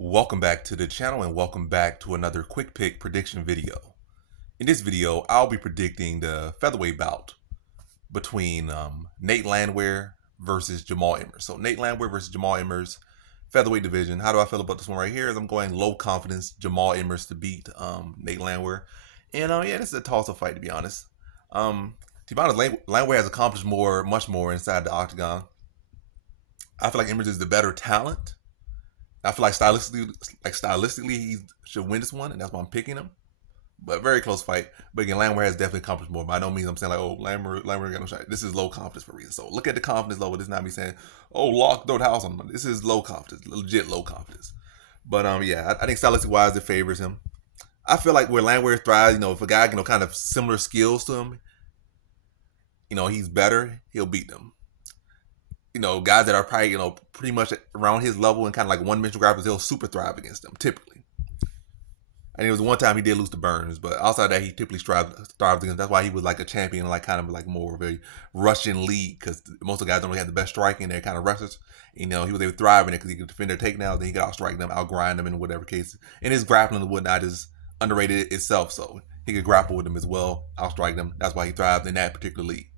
Welcome back to the channel and welcome back to another quick pick prediction video. In this video, I'll be predicting the featherweight bout between Nate Landwehr versus Jamall Emmers. So Nate Landwehr versus Jamall Emmers, featherweight division. How do I feel about this one right here? Is I'm going low confidence Jamall Emmers to beat Nate Landwehr. And yeah, this is a toss-up fight to be honest. To be honest, Landwehr has accomplished much more inside the octagon. I feel like Emmers is the better talent. I feel like stylistically, he should win this one, and that's why I'm picking him. But very close fight. But again, Landwehr has definitely accomplished more. By no means I'm saying like, oh, Landwehr got no shot. This is low confidence for a reason. So look at the confidence level. This is not me saying, oh, lock the house on him. This is low confidence, legit low confidence. But yeah, I think stylistic wise, it favors him. I feel like where Landwehr thrives, if a guy kind of similar skills to him, he's better, he'll beat them. Guys that are probably, pretty much around his level and kind of like one-dimensional grapplers, he'll super thrive against them, typically. And it was one time he did lose to Burns, but outside that, he typically thrives against. That's why he was like a champion, like kind of like more of a Russian league, because most of the guys don't really have the best striking. They're kind of wrestlers. He was able to thrive in it because he could defend their takedowns, then he could outstrike them, outgrind them in whatever case. And his grappling and whatnot is underrated itself, so he could grapple with them as well, outstrike them. That's why he thrived in that particular league.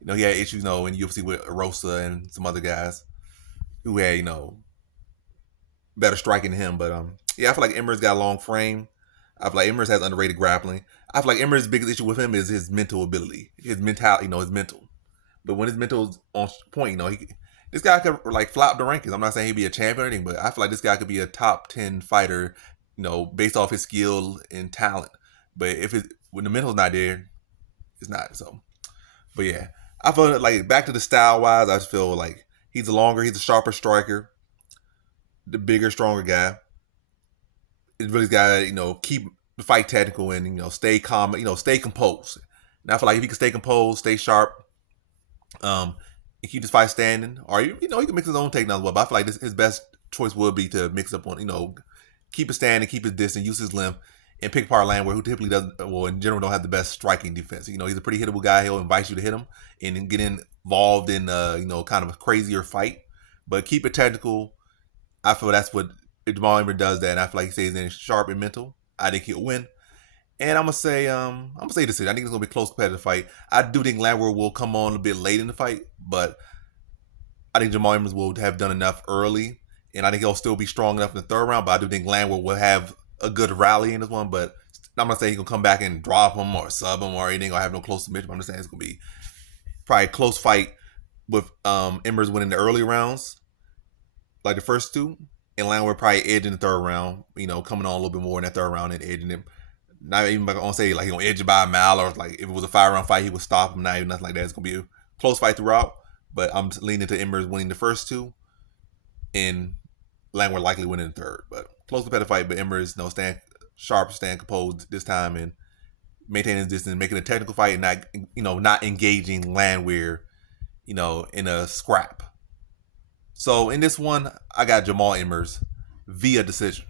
He had issues, in UFC with Rosa and some other guys who had, better striking than him. But yeah, I feel like Emmers got a long frame. I feel like Emmers has underrated grappling. I feel like Emmers' biggest issue with him is his mental ability, his mentality, his mental. But when his mental's on point, this guy could like flop the rankings. I'm not saying he'd be a champion or anything, but I feel like this guy could be a top 10 fighter, based off his skill and talent. But when the mental's not there, it's not. So, but yeah. I feel like back to the style wise, I just feel like he's a sharper striker, the bigger, stronger guy. He's really got to, keep the fight technical and, stay calm, stay composed. And I feel like if he can stay composed, stay sharp, and keep his fight standing, or, he can mix his own takedowns as well. But I feel like his best choice would be to mix up on, keep it standing, keep his distance, use his length, and pick apart Landwehr, who typically doesn't, well, in general, don't have the best striking defense. He's a pretty hittable guy. He'll invite you to hit him and get involved in, kind of a crazier fight. But keep it technical. I feel that's what Jamall Emmers does that, and I feel like he stays in sharp and mental. I think he'll win. And I'm gonna say decision. I think it's gonna be a close competitive fight. I do think Landwehr will come on a bit late in the fight, but I think Jamall Emmers will have done enough early, and I think he'll still be strong enough in the third round. But I do think Landwehr will have a good rally in this one, but I'm not saying he's gonna come back and drop him or sub him or anything or have no close submission. I'm just saying it's gonna be probably a close fight with Emmers winning the early rounds, like the first two, and Landwehr probably edging the third round. Coming on a little bit more in that third round and edging him. Not even gonna say like he's gonna edge it by a mile, or like if it was a 5-round fight he would stop him. Not even nothing like that. It's gonna be a close fight throughout. But I'm leaning to Emmers winning the first two, and Landwehr likely winning the third. But close competitive fight, but Emmers, stand sharp, stand composed this time, and maintaining his distance, making a technical fight, and not engaging Landwehr, in a scrap. So in this one, I got Jamall Emmers via decision.